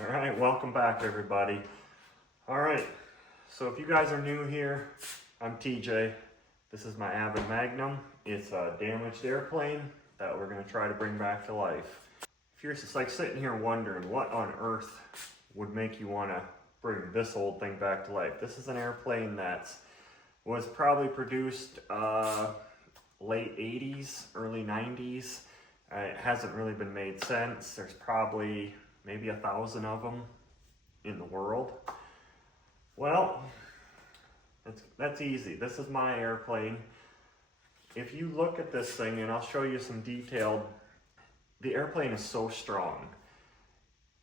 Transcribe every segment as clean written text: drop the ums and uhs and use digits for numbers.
All right, welcome back everybody. All right, so if you guys are new here, I'm TJ. This is my Avid Magnum. It's a damaged airplane that we're gonna try to bring back to life. If you're just like sitting here wondering what on earth would make you wanna bring this old thing back to life, this is an airplane that was probably produced late 80s, early 90s. It hasn't really been made since. There's probably maybe 1,000 of them in the world. Well, that's easy. This is my airplane. If you look at this thing, and I'll show you some detailed, the airplane is so strong.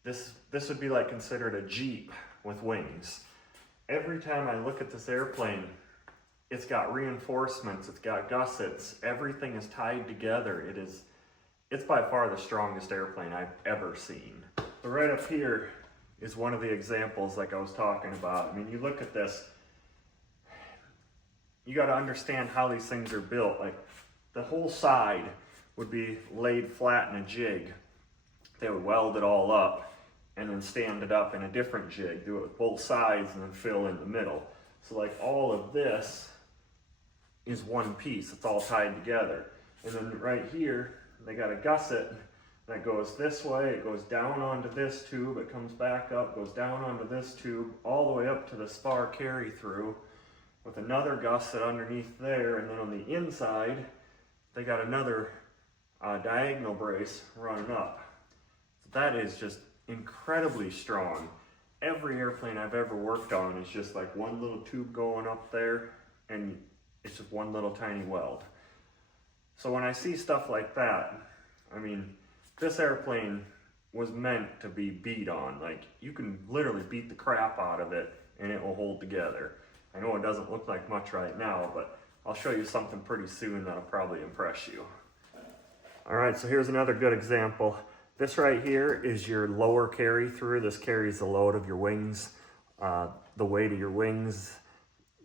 This would be like considered a Jeep with wings. Every time I look at this airplane, it's got reinforcements, it's got gussets, everything is tied together. It's by far the strongest airplane I've ever seen. So right up here is one of the examples like I was talking about. I mean, you look at this, you got to understand how these things are built. Like the whole side would be laid flat in a jig. They would weld it all up and then stand it up in a different jig, do it with both sides and then fill in the middle. So like all of this is one piece, it's all tied together. And then right here, they got a gusset that goes this way, it goes down onto this tube, it comes back up, goes down onto this tube, all the way up to the spar carry through with another gusset underneath there, and then on the inside, they got another diagonal brace running up. So that is just incredibly strong. Every airplane I've ever worked on is just like one little tube going up there, and it's just one little tiny weld. So when I see stuff like that, I mean, this airplane was meant to be beat on. Like, you can literally beat the crap out of it and it will hold together. I know it doesn't look like much right now, but I'll show you something pretty soon that'll probably impress you. All right, so here's another good example. This right here is your lower carry through. This carries the load of your wings, the weight of your wings.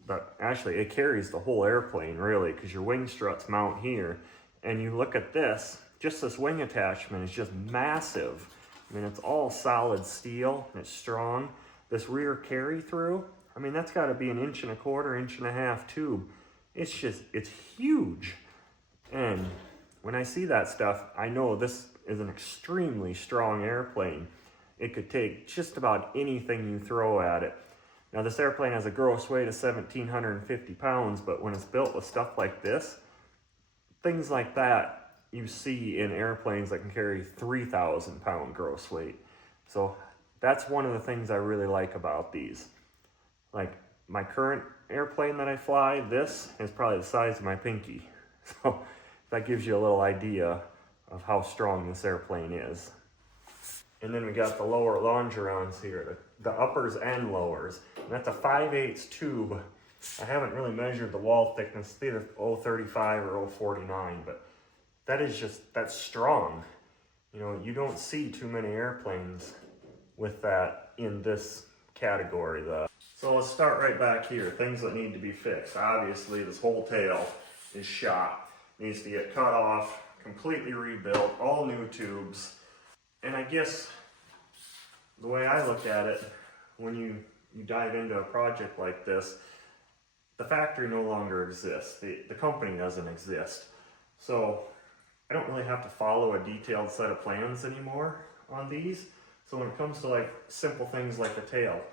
But actually, it carries the whole airplane, really, because your wing struts mount here. And you look at this, just this wing attachment is just massive. I mean, it's all solid steel, and it's strong. This rear carry through, I mean, that's got to be 1.25 inch, 1.5 inch tube. It's huge. And when I see that stuff, I know this is an extremely strong airplane. It could take just about anything you throw at it. Now, this airplane has a gross weight of 1,750 pounds, but when it's built with stuff like this, things like that you see in airplanes that can carry 3,000 pound gross weight. So that's one of the things I really like about these. Like my current airplane that I fly, this is probably the size of my pinky. So that gives you a little idea of how strong this airplane is. And then we got the lower longerons here, the uppers and lowers. And that's a 5/8 tube. I haven't really measured the wall thickness, it's either 0.35 or 0.49, but that's strong. You know, you don't see too many airplanes with that in this category though. So let's start right back here, things that need to be fixed. Obviously, this whole tail is shot, needs to get cut off, completely rebuilt, all new tubes. And I guess the way I look at it, when you dive into a project like this, the factory no longer exists. The company doesn't exist. So I don't really have to follow a detailed set of plans anymore on these. So when it comes to like simple things like the tail,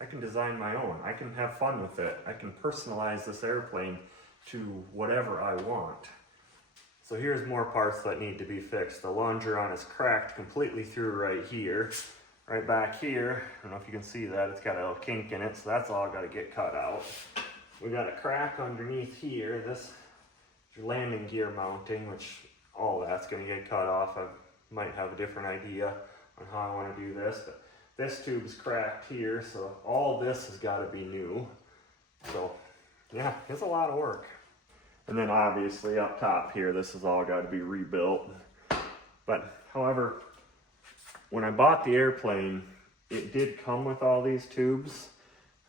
I can design my own. I can have fun with it. I can personalize this airplane to whatever I want. So here's more parts that need to be fixed. The longeron is cracked completely through right here. Right back here, I don't know if you can see that, it's got a little kink in it, so that's all got to get cut out. We got a crack underneath here. This is your landing gear mounting, which all that's going to get cut off. I might have a different idea on how I want to do this, but this tube's cracked here, so all this has got to be new. So yeah, it's a lot of work. And then obviously up top here, this has all got to be rebuilt. But however, when I bought the airplane, it did come with all these tubes.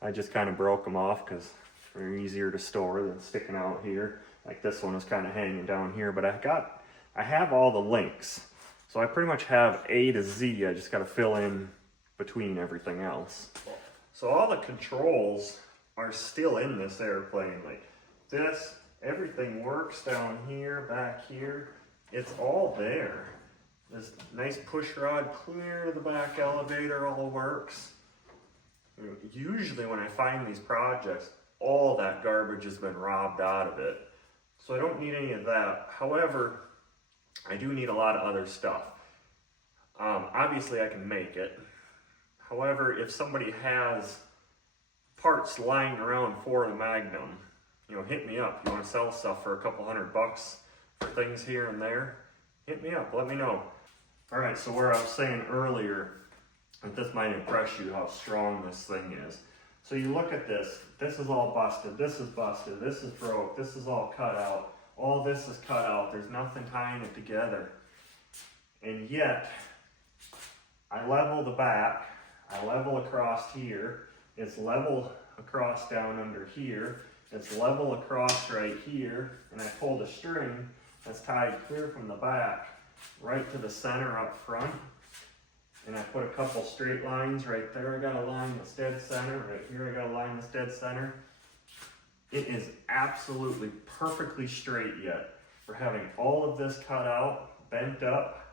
I just kind of broke them off because they're easier to store than sticking out here. Like this one was kind of hanging down here, but I have all the links. So I pretty much have A to Z. I just got to fill in between everything else. So all the controls are still in this airplane. Like this, everything works down here, back here. It's all there. This nice push rod clear to the back elevator all works. Usually when I find these projects, all that garbage has been robbed out of it. So I don't need any of that. However, I do need a lot of other stuff. Obviously I can make it. However, if somebody has parts lying around for the Magnum, hit me up. You want to sell stuff for a couple $100 for things here and there? Hit me up, let me know. All right, so where I was saying earlier that this might impress you how strong this thing is. So you look at this, this is all busted, this is busted, this is broke, this is all cut out, all this is cut out, there's nothing tying it together. And yet, I level the back, I level across here, it's level across down under here, it's level across right here, and I pulled a string that's tied clear from the back right to the center up front. And I put a couple straight lines right there. I got a line that's dead center. Right here I got a line that's dead center. It is absolutely perfectly straight yet. For having all of this cut out, bent up.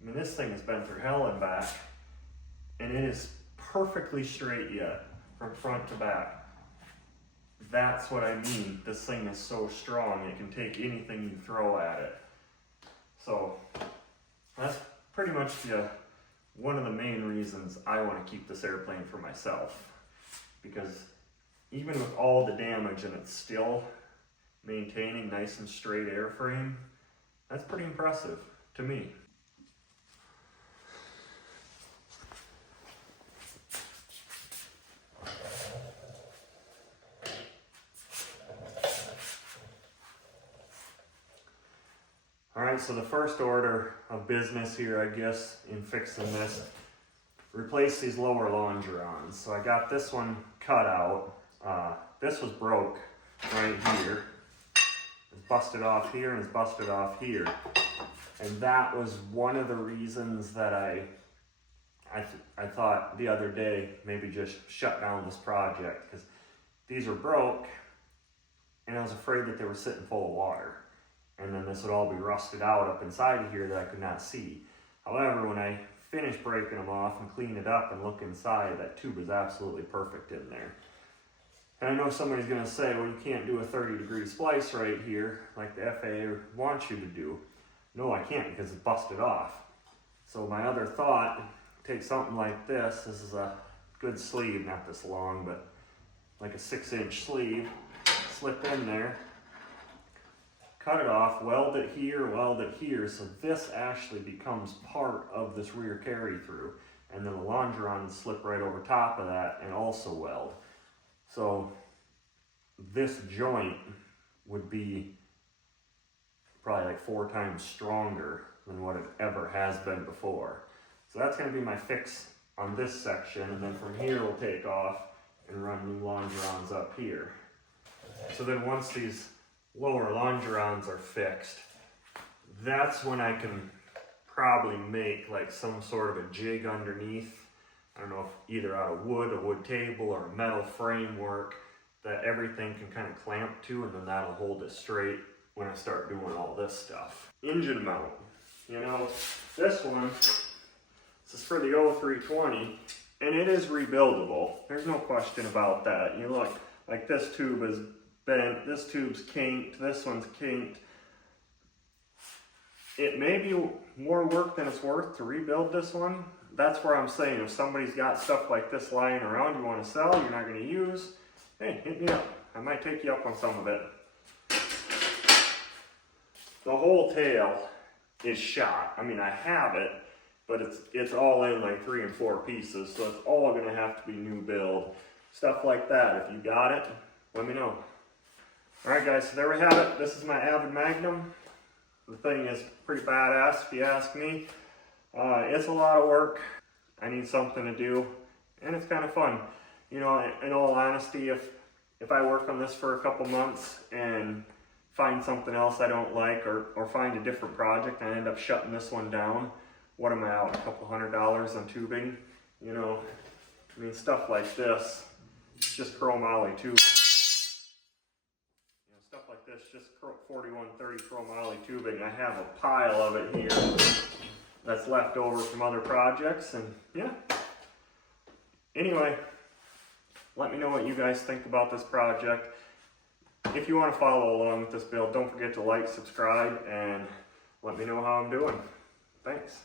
I mean, this thing has been through hell and back. And it is perfectly straight yet, from front to back. That's what I mean. This thing is so strong, it can take anything you throw at it. So, that's pretty much one of the main reasons I want to keep this airplane for myself, because even with all the damage and it's still maintaining nice and straight airframe, that's pretty impressive to me. Alright, so the first order of business here, I guess, in fixing this, replace these lower longerons. So I got this one cut out. This was broke right here. It's busted off here and it's busted off here. And that was one of the reasons that I thought the other day maybe just shut down this project, because these were broke and I was afraid that they were sitting full of water. And then this would all be rusted out up inside of here that I could not see. However, when I finish breaking them off and clean it up and look inside, that tube is absolutely perfect in there. And I know somebody's going to say, well, you can't do a 30-degree splice right here like the FAA wants you to do. No, I can't, because it's busted off. So my other thought, take something like this. This is a good sleeve, not this long, but like a 6-inch sleeve. Slip in there. Cut it off, weld it here, so this actually becomes part of this rear carry through. And then the longeron slip right over top of that and also weld. So this joint would be probably like 4 times stronger than what it ever has been before. So that's going to be my fix on this section, and then from here we'll take off and run new longerons up here. So then once these lower longerons are fixed, that's when I can probably make like some sort of a jig underneath. I don't know if either out of wood, a wood table, or a metal framework that everything can kind of clamp to, and then that'll hold it straight when I start doing all this stuff. Engine mount. This one, this is for the 0320, and it is rebuildable. There's no question about that. You look, like this tube is bent, this tube's kinked, this one's kinked. It may be more work than it's worth to rebuild this one. That's where I'm saying, if somebody's got stuff like this lying around you want to sell, you're not going to use, hey, hit me up. I might take you up on some of it. The whole tail is shot. I mean, I have it, but it's all in like 3 and 4 pieces, so it's all going to have to be new build. Stuff like that. If you got it, let me know. Alright guys, so there we have it. This is my Avid Magnum. The thing is pretty badass if you ask me. It's a lot of work. I need something to do, and it's kind of fun. In all honesty, if I work on this for a couple months and find something else I don't like, or find a different project and I end up shutting this one down, what am I out, a couple $100 on tubing? You know, I mean, stuff like this, just chromoly tubing. You know, stuff like this, just 4130 chromoly tubing. I have a pile of it here that's left over from other projects, and yeah. Anyway, let me know what you guys think about this project. If you want to follow along with this build, don't forget to like, subscribe, and let me know how I'm doing. Thanks.